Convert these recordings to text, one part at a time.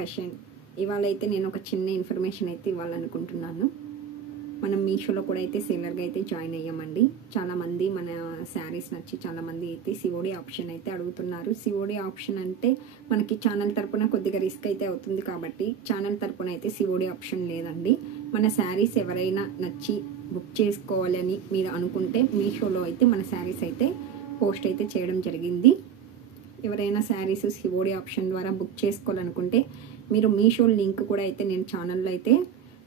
Fashion ఇవాళ అయితే నేను ఒక చిన్న ఇన్ఫర్మేషన్ అయితే ఇవ్వాలనుకుంటున్నాను. మనం మీషోలో కూడా అయితే సేలర్గా అయితే జాయిన్ అయ్యామండి. చాలామంది మన శారీస్ నచ్చి చాలామంది అయితే సిఓడి ఆప్షన్ అయితే అడుగుతున్నారు. సిఓడి ఆప్షన్ అంటే మనకి ఛానల్ తరపున కొద్దిగా రిస్క్ అయితే అవుతుంది కాబట్టి ఛానల్ తరపున అయితే సిఓడి ఆప్షన్ లేదండి. మన శారీస్ ఎవరైనా నచ్చి బుక్ చేసుకోవాలని మీరు అనుకుంటే మీషోలో అయితే మన శారీస్ అయితే పోస్ట్ అయితే చేయడం జరిగింది. ఎవరైనా శారీస్ సిఓడి ఆప్షన్ ద్వారా బుక్ చేసుకోవాలనుకుంటే మీరు మీషో లింక్ కూడా అయితే నేను ఛానల్లో అయితే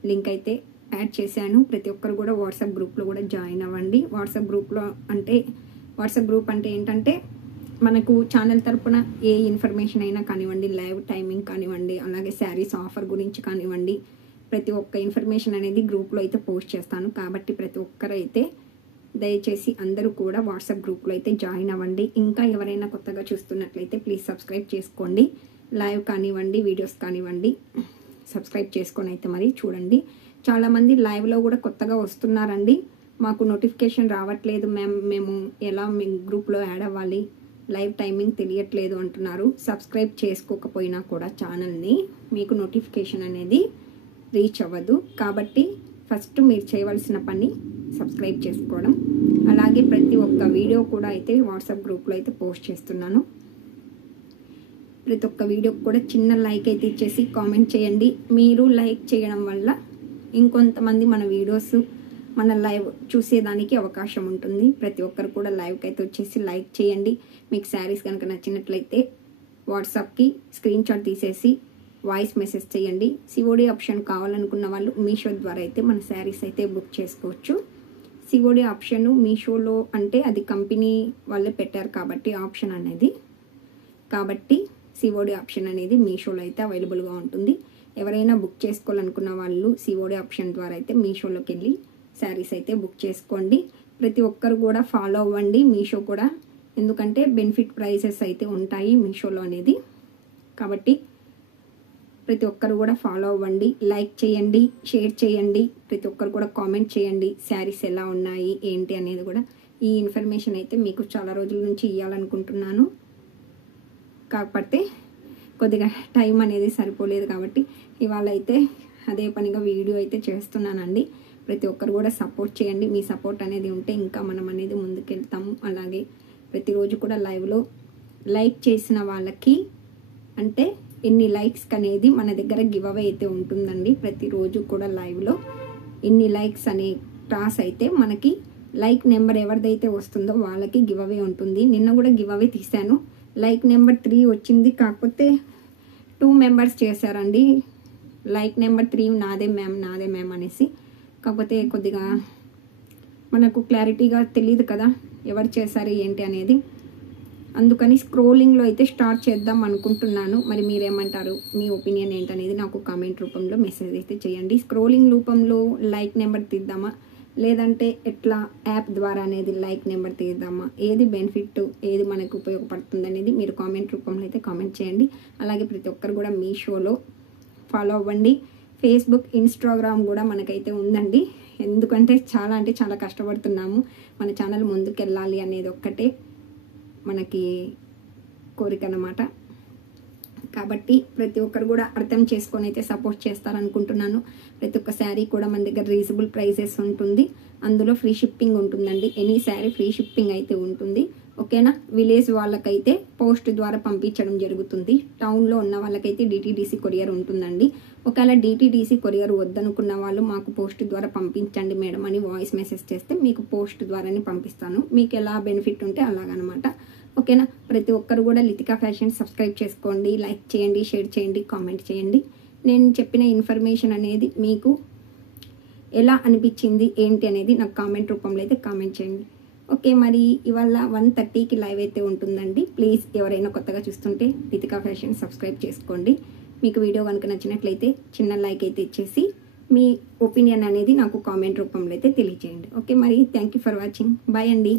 లింక్ అయితే యాడ్ చేశాను. ప్రతి ఒక్కరు కూడా వాట్సాప్ గ్రూప్లో కూడా జాయిన్ అవ్వండి. వాట్సాప్ గ్రూప్ అంటే ఏంటంటే మనకు ఛానల్ తరపున ఏ ఇన్ఫర్మేషన్ అయినా కానివ్వండి, లైవ్ టైమింగ్ కానివ్వండి, అలాగే శారీస్ ఆఫర్ గురించి కానివ్వండి, ప్రతి ఒక్క ఇన్ఫర్మేషన్ అనేది గ్రూప్లో అయితే పోస్ట్ చేస్తాను. కాబట్టి ప్రతి ఒక్కరు అయితే దయచేసి అందరూ కూడా వాట్సాప్ గ్రూప్లో అయితే జాయిన్ అవ్వండి. ఇంకా ఎవరైనా కొత్తగా చూస్తున్నట్లయితే ప్లీజ్ సబ్స్క్రైబ్ చేసుకోండి. లైవ్ కానివ్వండి, వీడియోస్ కానివ్వండి, సబ్స్క్రైబ్ చేసుకొని అయితే మరి చూడండి. చాలామంది లైవ్లో కూడా కొత్తగా వస్తున్నారండి. మాకు నోటిఫికేషన్ రావట్లేదు మ్యామ్, మేము ఎలా మీ గ్రూప్లో యాడ్ అవ్వాలి, లైవ్ టైమింగ్ తెలియట్లేదు అంటున్నారు. సబ్స్క్రైబ్ చేసుకోకపోయినా కూడా ఛానల్ని మీకు నోటిఫికేషన్ అనేది రీచ్ అవ్వదు. కాబట్టి ఫస్ట్ మీరు చేయవలసిన పని సబ్స్క్రైబ్ చేసుకోవడం. అలాగే ప్రతి ఒక్క వీడియో కూడా అయితే వాట్సాప్ గ్రూప్లో అయితే పోస్ట్ చేస్తున్నాను. ప్రతి ఒక్క వీడియోకి కూడా చిన్న లైక్ అయితే ఇచ్చేసి కామెంట్ చేయండి. మీరు లైక్ చేయడం వల్ల ఇంకొంతమంది మన వీడియోస్ మన లైవ్ చూసేదానికి అవకాశం ఉంటుంది. ప్రతి ఒక్కరు కూడా లైవ్కి అయితే వచ్చేసి లైక్ చేయండి. మీకు శారీస్ కనుక నచ్చినట్లయితే వాట్సాప్కి స్క్రీన్ షాట్ తీసేసి వాయిస్ మెసేజ్ చేయండి. సిఓడి ఆప్షన్ కావాలనుకున్న వాళ్ళు మీషో ద్వారా అయితే మన శారీస్ అయితే బుక్ చేసుకోవచ్చు. సిఓడి ఆప్షన్ మీషోలో అంటే అది కంపెనీ వాళ్ళే పెట్టారు కాబట్టి ఆప్షన్ అనేది, కాబట్టి సిఓడి ఆప్షన్ అనేది మీషోలో అయితే అవైలబుల్గా ఉంటుంది. ఎవరైనా బుక్ చేసుకోవాలనుకున్న వాళ్ళు సిఓడి ఆప్షన్ ద్వారా అయితే మీషోలోకి వెళ్ళి శారీస్ అయితే బుక్ చేసుకోండి. ప్రతి ఒక్కరు కూడా ఫాలో అవ్వండి మీషో కూడా, ఎందుకంటే బెనిఫిట్ ప్రైసెస్ అయితే ఉంటాయి మీషోలో అనేది. కాబట్టి ప్రతి ఒక్కరు కూడా ఫాలో అవ్వండి, లైక్ చేయండి, షేర్ చేయండి, ప్రతి ఒక్కరు కూడా కామెంట్ చేయండి శారీస్ ఎలా ఉన్నాయి ఏంటి అనేది కూడా. ఈ ఇన్ఫర్మేషన్ అయితే మీకు చాలా రోజుల నుంచి ఇవ్వాలనుకుంటున్నాను, కాకపోతే కొద్దిగా టైం అనేది సరిపోలేదు కాబట్టి ఇవాళ అయితే అదే పనిగా వీడియో అయితే చేస్తున్నానండి. ప్రతి ఒక్కరు కూడా సపోర్ట్ చేయండి. మీ సపోర్ట్ అనేది ఉంటే ఇంకా మనం అనేది ముందుకెళ్తాము. అలాగే ప్రతిరోజు కూడా లైవ్లో లైక్ చేసిన వాళ్ళకి అంటే ఎన్ని లైక్స్ అనేది మన దగ్గర గివ్ అవే అయితే ఉంటుందండి. ప్రతిరోజు కూడా లైవ్లో ఎన్ని లైక్స్ అనే టాస్ అయితే మనకి లైక్ నెంబర్ ఎవరిదైతే వస్తుందో వాళ్ళకి గివ్ అవే ఉంటుంది. నిన్న కూడా గివ్ అవే తీశాను. లైక్ నెంబర్ 3 వచ్చింది, కాకపోతే 2 మెంబర్స్ చేశారండి. లైక్ నెంబర్ 3 నాదే మ్యామ్ అనేసి, కాకపోతే కొద్దిగా మనకు క్లారిటీగా తెలియదు కదా ఎవరు చేశారు ఏంటి అనేది. అందుకని స్క్రోలింగ్లో అయితే స్టార్ట్ చేద్దాం అనుకుంటున్నాను. మరి మీరేమంటారు, మీ ఒపీనియన్ ఏంటనేది నాకు కామెంట్ రూపంలో మెసేజ్ అయితే చేయండి. స్క్రోలింగ్ రూపంలో లైక్ నెంబర్ తీద్దామా, లేదంటే ఎట్లా యాప్ ద్వారా అనేది లైక్ నెంబర్ తీద్దామా, ఏది బెనిఫిట్, ఏది మనకు ఉపయోగపడుతుంది అనేది మీరు కామెంట్ రూపంలో అయితే కామెంట్ చేయండి. అలాగే ప్రతి ఒక్కరు కూడా మీషోలో ఫాలో అవ్వండి. ఫేస్బుక్, ఇన్స్టాగ్రామ్ కూడా మనకైతే ఉందండి. ఎందుకంటే చాలా కష్టపడుతున్నాము. మన ఛానల్ ముందుకెళ్ళాలి అనేది ఒక్కటే మనకి కోరిక అన్నమాట. కాబట్టి ప్రతి ఒక్కరు కూడా అర్థం చేసుకొని అయితే సపోర్ట్ చేస్తారనుకుంటున్నాను. ప్రతి ఒక్క శారీ కూడా మన దగ్గర రీజనబుల్ ప్రైసెస్ ఉంటుంది. అందులో ఫ్రీ షిప్పింగ్ ఉంటుందండి. ఎనీ శారీ ఫ్రీ షిప్పింగ్ అయితే ఉంటుంది. ఓకేనా. విలేజ్ వాళ్ళకైతే పోస్ట్ ద్వారా పంపించడం జరుగుతుంది. టౌన్లో ఉన్న వాళ్ళకైతే డిటీడీసీ కొరియర్ ఉంటుందండి. ఒకవేళ డిటీడీసీ కొరియర్ వద్దనుకున్న వాళ్ళు మాకు పోస్ట్ ద్వారా పంపించండి మేడం అని వాయిస్ మెసేజ్ చేస్తే మీకు పోస్ట్ ద్వారానే పంపిస్తాను. మీకు ఎలా బెనిఫిట్ ఉంటే అలాగనమాట. ఓకేనా. ప్రతి ఒక్కరు కూడా లితికా ఫ్యాషన్ సబ్స్క్రైబ్ చేసుకోండి, లైక్ చేయండి, షేర్ చేయండి, కామెంట్ చేయండి. నేను చెప్పిన ఇన్ఫర్మేషన్ అనేది మీకు ఎలా అనిపించింది ఏంటి అనేది నాకు కామెంట్ రూపంలో అయితే కామెంట్ చేయండి. ఓకే, మరి ఇవాళ 1:30కి లైవ్ అయితే ఉంటుందండి. ప్లీజ్ ఎవరైనా కొత్తగా చూస్తుంటే లితికా ఫ్యాషన్ సబ్స్క్రైబ్ చేసుకోండి. మీకు వీడియో కనుక నచ్చినట్లయితే చిన్న లైక్ అయితే ఇచ్చేసి మీ ఒపీనియన్ అనేది నాకు కామెంట్ రూపంలో అయితే తెలియజేయండి. ఓకే, మరి thank you for watching. Bye అండి.